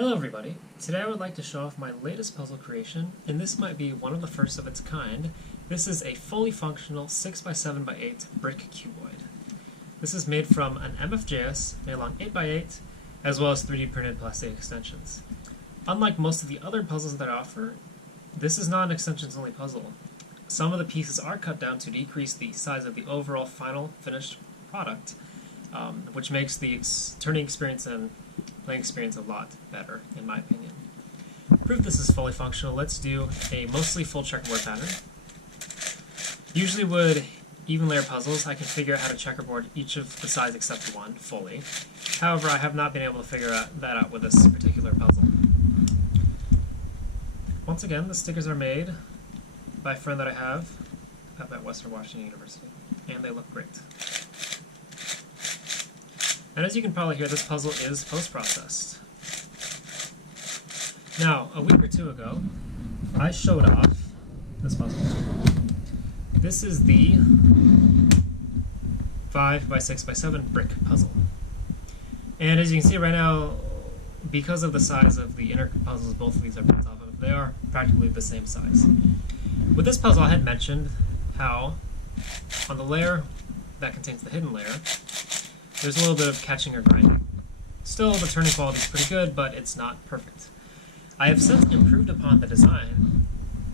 Hello everybody! Today I would like to show off my latest puzzle creation, and this might be one of the first of its kind. This is a fully functional 6x7x8 brick cuboid. This is made from an MFJS Meilong 8x8, as well as 3D printed plastic extensions. Unlike most of the other puzzles that I offer, this is not an extensions-only puzzle. Some of the pieces are cut down to decrease the size of the overall final finished product, which makes the turning experience and playing experience a lot better, in my opinion. To prove this is fully functional, let's do a mostly full checkerboard pattern. Usually with even layer puzzles, I can figure out how to checkerboard each of the sides except one fully. However, I have not been able to figure that out with this particular puzzle. Once again, the stickers are made by a friend that I have up at Western Washington University, and they look great. And as you can probably hear, this puzzle is post-processed. Now, a week or two ago, I showed off this puzzle. This is the 5x6x7 brick puzzle. And as you can see right now, because of the size of the inner puzzles both of these are built off of, they are practically the same size. With this puzzle, I had mentioned how on the layer that contains the hidden layer, there's a little bit of catching or grinding. Still, the turning quality is pretty good, but it's not perfect. I have since improved upon the design.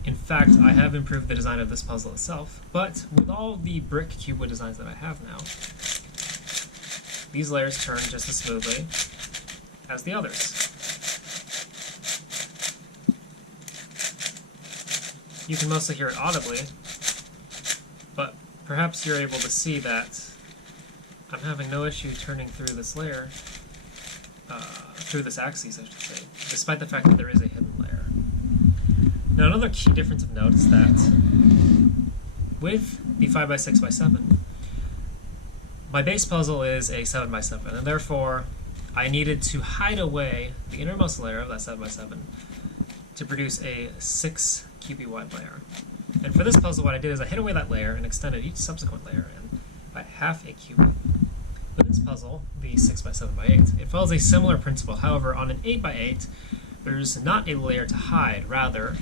In fact, I have improved the design of this puzzle itself, but with all the brick cuboid designs that I have now, these layers turn just as smoothly as the others. You can mostly hear it audibly, but perhaps you're able to see that I'm having no issue turning through this layer, through this axis I should say, despite the fact that there is a hidden layer. Now another key difference of note is that with the 5x6x7, my base puzzle is a 7x7, and therefore I needed to hide away the innermost layer of that 7x7 to produce a 6 Cuboid layer. And for this puzzle, what I did is I hid away that layer and extended each subsequent layer in by half a cubit. With this puzzle, the 6x7x8, it follows a similar principle. However, on an 8x8, there's not a layer to hide. Rather,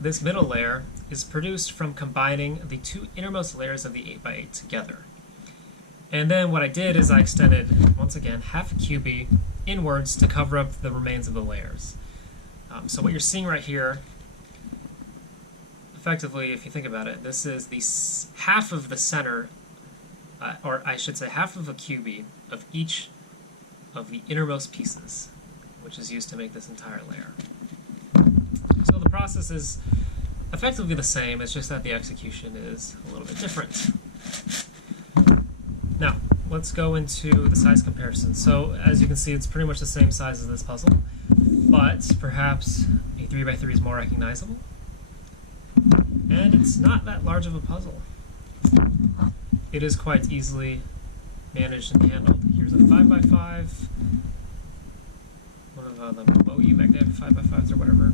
this middle layer is produced from combining the two innermost layers of the 8x8 together. And then what I did is I extended, once again, half a cubit inwards to cover up the remains of the layers. So what you're seeing right here, effectively, if you think about it, this is the half of the center, or I should say half of a cubit of each of the innermost pieces, which is used to make this entire layer. So the process is effectively the same, it's just that the execution is a little bit different. Now, let's go into the size comparison. So as you can see, it's pretty much the same size as this puzzle, but perhaps a 3x3 is more recognizable. And it's not that large of a puzzle. It is quite easily managed and handled. Here's a 5x5, one of the MOU magnetic 5x5s or whatever.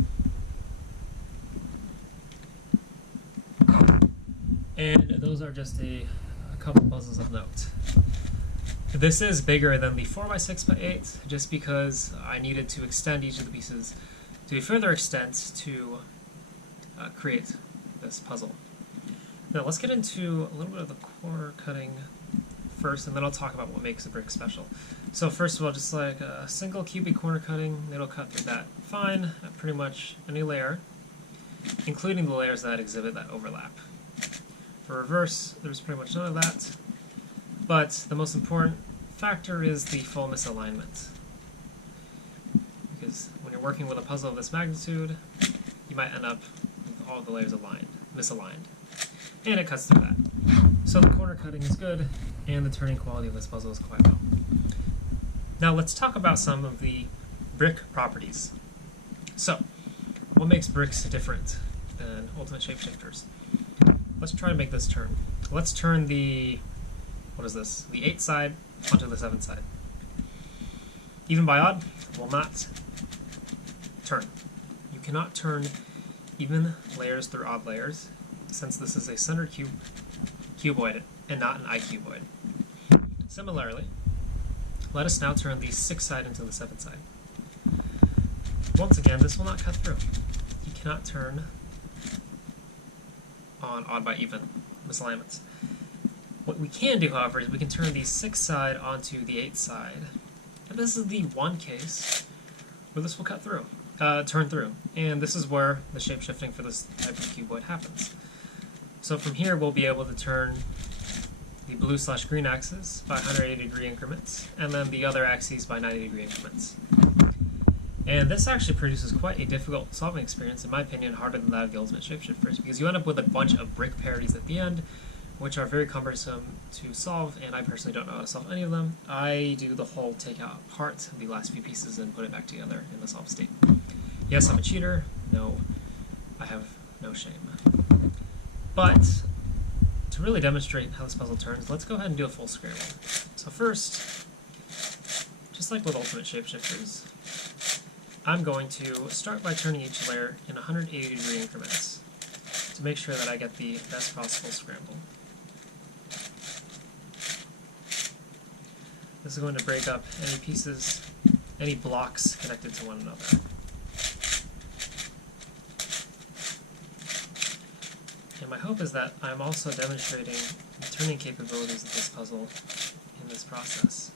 And those are just a couple puzzles of note. This is bigger than the 4x6x8 just because I needed to extend each of the pieces to a further extent to create this puzzle. Now let's get into a little bit of the corner cutting first, and then I'll talk about what makes a brick special. So first of all, just like a single cubic corner cutting, it'll cut through that fine at pretty much any layer, including the layers that exhibit that overlap. For reverse, there's pretty much none of that, but the most important factor is the full misalignment. Because when you're working with a puzzle of this magnitude, you might end up with all the layers misaligned. And it cuts through that. So the corner cutting is good, and the turning quality of this puzzle is quite well. Now let's talk about some of the brick properties. So, what makes bricks different than ultimate shapeshifters? Let's try to make this turn. Let's turn the, what is this? The 8 side onto the 7 side. Even by odd will not turn. You cannot turn even layers through odd layers, since this is a centered cuboid and not an I-cuboid. Similarly, let us now turn the 6 side into the 7 side. once again, this will not cut through. You cannot turn on odd by even misalignments. What we can do, however, is we can turn the 6 side onto the 8 side. And this is the one case where this will cut through, turn through. And this is where the shape-shifting for this type of cuboid happens. So from here, we'll be able to turn the blue/green axis by 180-degree increments, and then the other axes by 90-degree increments. And this actually produces quite a difficult solving experience, in my opinion, harder than that of the ultimate shapeshifters, because you end up with a bunch of brick parities at the end, which are very cumbersome to solve, and I personally don't know how to solve any of them. I do the whole take out part of the last few pieces and put it back together in the solved state. Yes, I'm a cheater. No, I have no shame. But to really demonstrate how this puzzle turns, let's go ahead and do a full scramble. So first, just like with ultimate shapeshifters, I'm going to start by turning each layer in 180-degree increments to make sure that I get the best possible scramble. This is going to break up any pieces, any blocks connected to one another. And my hope is that I'm also demonstrating the turning capabilities of this puzzle in this process.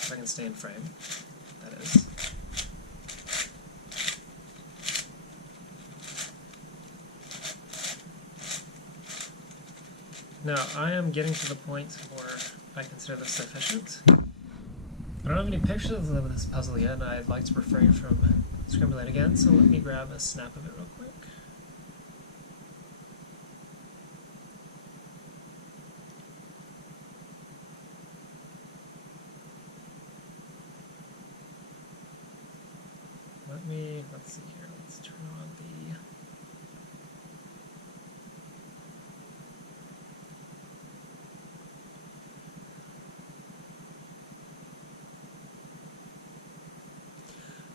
If I can stay in frame, that is. Now, I am getting to the point where I consider this sufficient. I don't have any pictures of this puzzle yet, and I'd like to refrain from scrambling it again, so let me grab a snap of it real quick. Let's see here, let's turn on the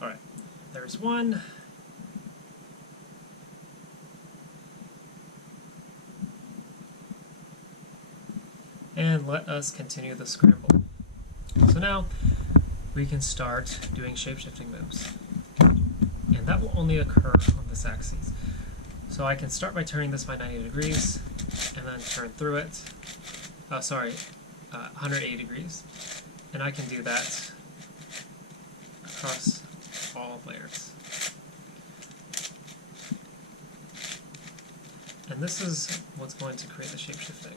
Alright, there's one. And let us continue the scramble. So now we can start doing shape-shifting moves. And that will only occur on this axis. So I can start by turning this by 90 degrees, and then turn through it, 180 degrees. And I can do that across all layers. And this is what's going to create the shape-shifting.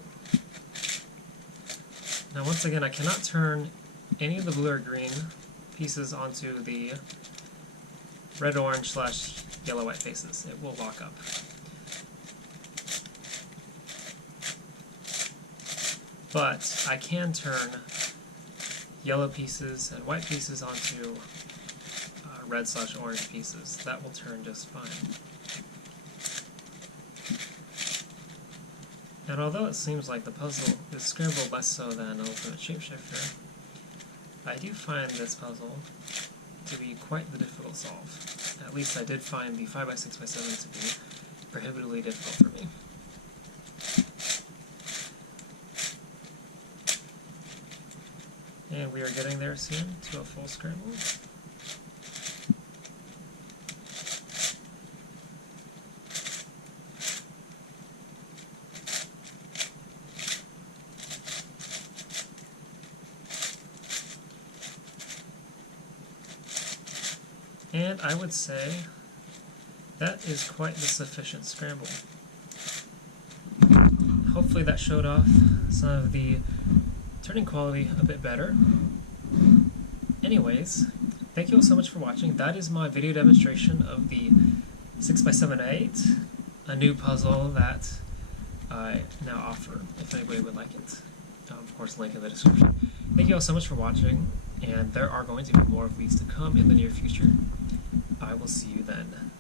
Now once again, I cannot turn any of the blue or green pieces onto the red-orange/yellow-white faces. It will lock up. But I can turn yellow pieces and white pieces onto red/orange pieces. That will turn just fine. And although it seems like the puzzle is scrambled less so than Ultimate Shapeshifter, I do find this puzzle to be quite the difficult solve. At least I did find the 5x6x7 to be prohibitively difficult for me. And we are getting there soon to a full scramble. And I would say that is quite the sufficient scramble. Hopefully that showed off some of the turning quality a bit better. Anyways, thank you all so much for watching. That is my video demonstration of the 6x7-8, a new puzzle that I now offer, if anybody would like it. Of course, link in the description. Thank you all so much for watching, and there are going to be more of these to come in the near future. I will see you then.